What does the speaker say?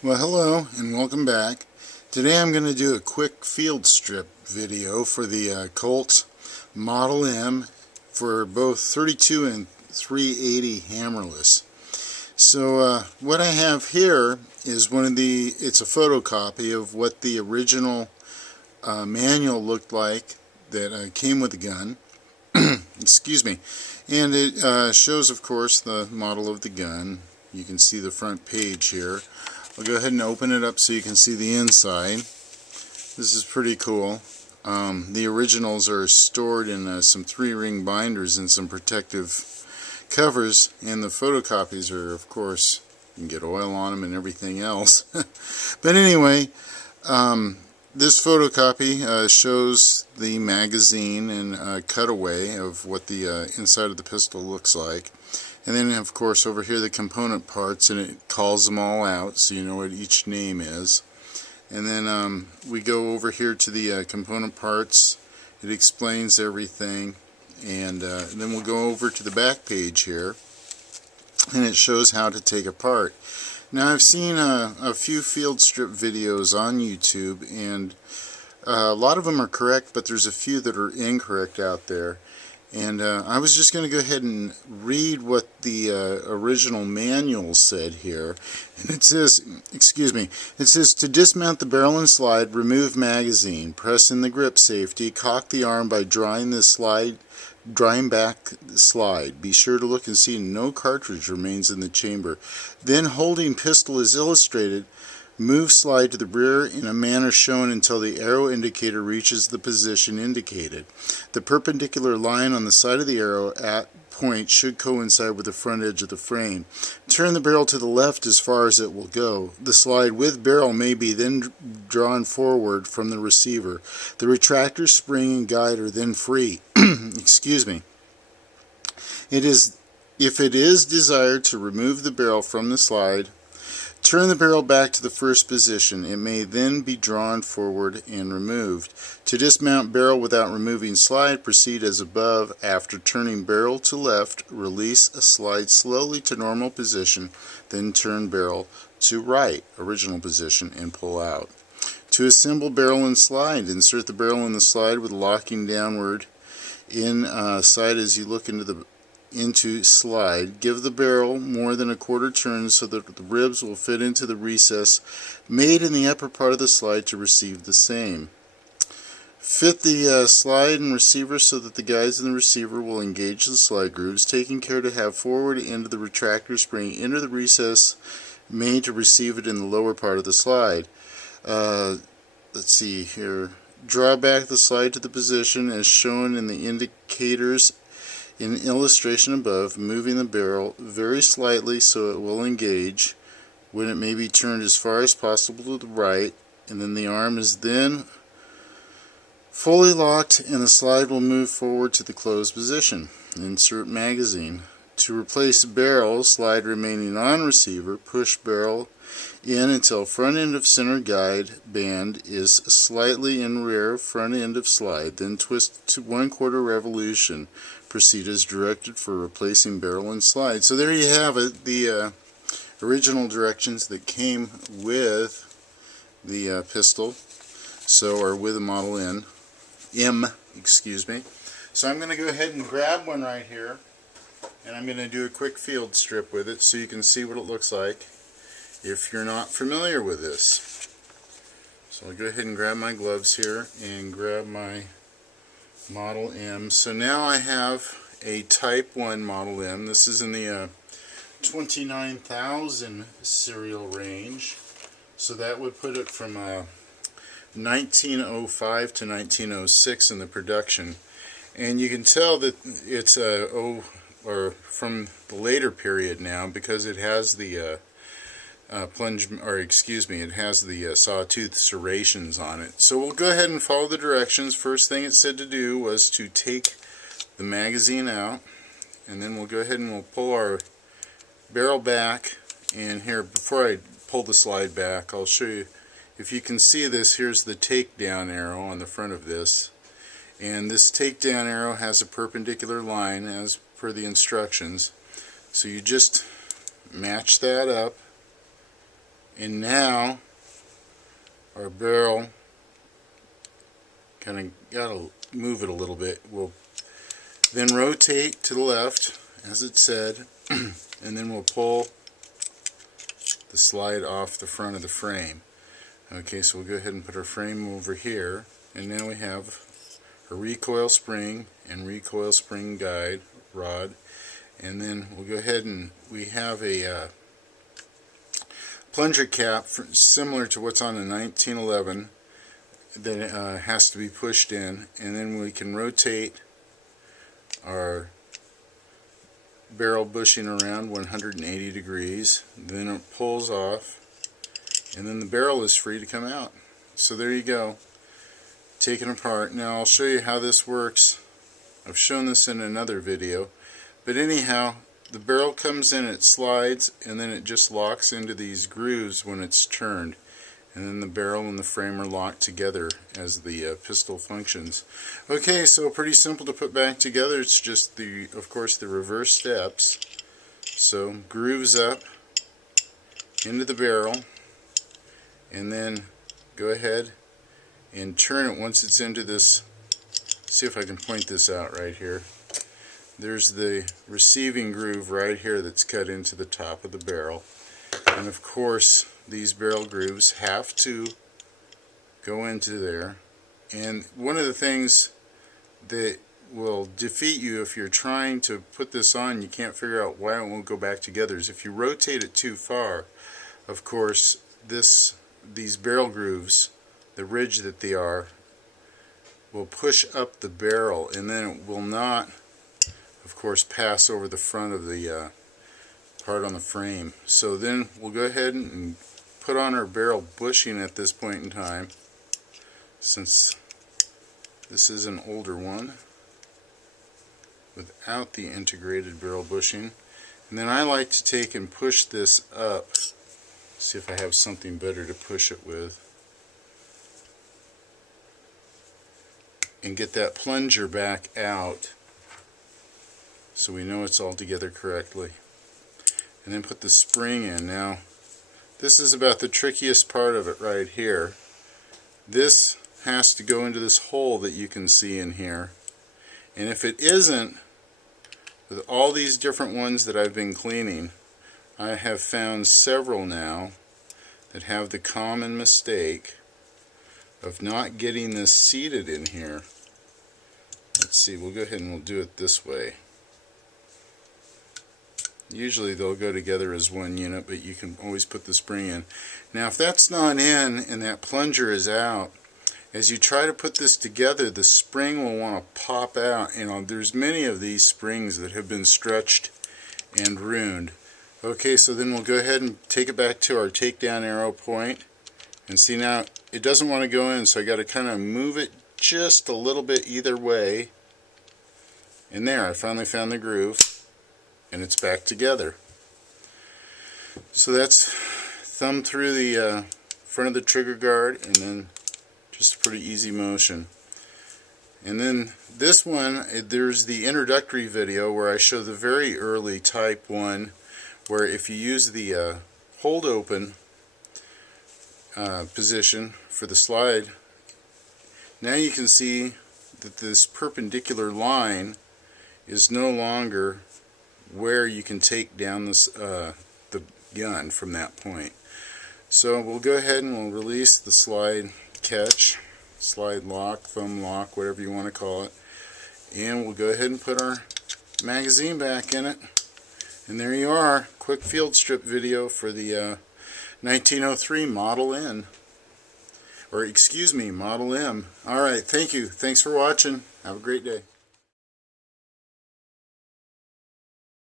Well, hello and welcome back. Today I'm going to do a quick field strip video for the Colt Model M for both 32 and 380 hammerless. So what I have here is it's a photocopy of what the original manual looked like that came with the gun. Excuse me. And it shows, of course, the model of the gun. You can see the front page here. I'll go ahead and open it up so you can see the inside. This is pretty cool. The originals are stored in some 3-ring binders and some protective covers, and the photocopies are, of course, you can get oil on them and everything else. But anyway, this photocopy shows the magazine and cutaway of what the inside of the pistol looks like. And then, of course, over here the component parts, and it calls them all out so you know what each name is. And then we go over here to the component parts. It explains everything. And then we'll go over to the back page here, and it shows how to take apart. Now, I've seen a few field strip videos on YouTube, and a lot of them are correct, but there's a few that are incorrect out there. And I was just going to go ahead and read what the original manual said here. And it says, it says, to dismount the barrel and slide, remove magazine, press in the grip safety, cock the arm by drawing back the slide. Be sure to look and see no cartridge remains in the chamber. Then, holding pistol as illustrated, move slide to the rear in a manner shown until the arrow indicator reaches the position indicated. The perpendicular line on the side of the arrow at point should coincide with the front edge of the frame. Turn the barrel to the left as far as it will go. The slide with barrel may be then drawn forward from the receiver. The retractor, spring, and guide are then free. Excuse me. If it is desired to remove the barrel from the slide, turn the barrel back to the first position. It may then be drawn forward and removed. To dismount barrel without removing slide, proceed as above. After turning barrel to left, release a slide slowly to normal position, then turn barrel to right, original position, and pull out. To assemble barrel and slide, insert the barrel in the slide with locking downward inside as you look into slide. Give the barrel more than a quarter turn so that the ribs will fit into the recess made in the upper part of the slide to receive the same. Fit the slide and receiver so that the guides in the receiver will engage the slide grooves, taking care to have forward end of the retractor spring enter the recess made to receive it in the lower part of the slide. Let's see here. Draw back the slide to the position as shown in the indicators in illustration above, moving the barrel very slightly so it will engage when it may be turned as far as possible to the right, and then the arm is then fully locked and the slide will move forward to the closed position. Insert magazine. To replace barrel, slide remaining on receiver, push barrel in until front end of center guide band is slightly in rear front end of slide, then twist to 1/4 revolution. Proceed as directed for replacing barrel and slide. So there you have it, the original directions that came with the pistol, or with the Model M, excuse me. So I'm going to go ahead and grab one right here, and I'm going to do a quick field strip with it so you can see what it looks like if you're not familiar with this. So I'll go ahead and grab my gloves here and grab my Model M. So now I have a Type 1 Model M. This is in the 29,000 serial range. So that would put it from 1905 to 1906 in the production. And you can tell that it's from the later period now, because it has the it has the sawtooth serrations on it. So we'll go ahead and follow the directions. First thing it said to do was to take the magazine out, and then we'll go ahead and we'll pull our barrel back. And here, before I pull the slide back, I'll show you, if you can see this, here's the takedown arrow on the front of this, and this takedown arrow has a perpendicular line as per the instructions. So you just match that up And now our barrel, kind of got to move it a little bit. We'll then rotate to the left, as it said, and then we'll pull the slide off the front of the frame. Okay, so we'll go ahead and put our frame over here, and now we have a recoil spring and recoil spring guide rod, and then we'll go ahead and we have a plunger cap similar to what's on the 1911 that has to be pushed in, and then we can rotate our barrel bushing around 180 degrees, then it pulls off, and then the barrel is free to come out. So there you go, taken apart. Now I'll show you how this works. I've shown this in another video, but anyhow, the barrel comes in, it slides, and then it just locks into these grooves when it's turned, and then the barrel and the frame are locked together as the pistol functions. Okay, so pretty simple to put back together. It's just of course the reverse steps. So grooves up into the barrel, and then go ahead and turn it once it's into this. See if I can point this out right here. There's the receiving groove right here that's cut into the top of the barrel, and of course these barrel grooves have to go into there. And one of the things that will defeat you if you're trying to put this on, you can't figure out why it won't go back together, is if you rotate it too far. Of course these barrel grooves, the ridge that they are, will push up the barrel, and then it will not, of course, pass over the front of the part on the frame. So then we'll go ahead and put on our barrel bushing at this point in time, since this is an older one without the integrated barrel bushing. And then I like to take and push this up. See if I have something better to push it with, and get that plunger back out so we know it's all together correctly, and then put the spring in. Now this is about the trickiest part of it right here. This has to go into this hole that you can see in here, and if it isn't, with all these different ones that I've been cleaning, I have found several now that have the common mistake of not getting this seated in here. Let's see, we'll go ahead and we'll do it this way. Usually they'll go together as one unit, but you can always put the spring in. Now if that's not in and that plunger is out, as you try to put this together, the spring will want to pop out. You know, there's many of these springs that have been stretched and ruined. Okay, so then we'll go ahead and take it back to our takedown arrow point, and see now it doesn't want to go in, so I got to kind of move it just a little bit either way. And there, I finally found the groove, and it's back together. So that's thumb through the front of the trigger guard, and then just a pretty easy motion. And then this one, there's the introductory video where I show the very early type 1, where if you use the hold open position for the slide, now you can see that this perpendicular line is no longer where you can take down this the gun from that point. So we'll go ahead and we'll release the slide catch, slide lock, thumb lock, whatever you want to call it, and we'll go ahead and put our magazine back in it. And there you are, quick field strip video for the 1903 Model N, or excuse me, Model M. Alright, thank you. Thanks for watching. Have a great day.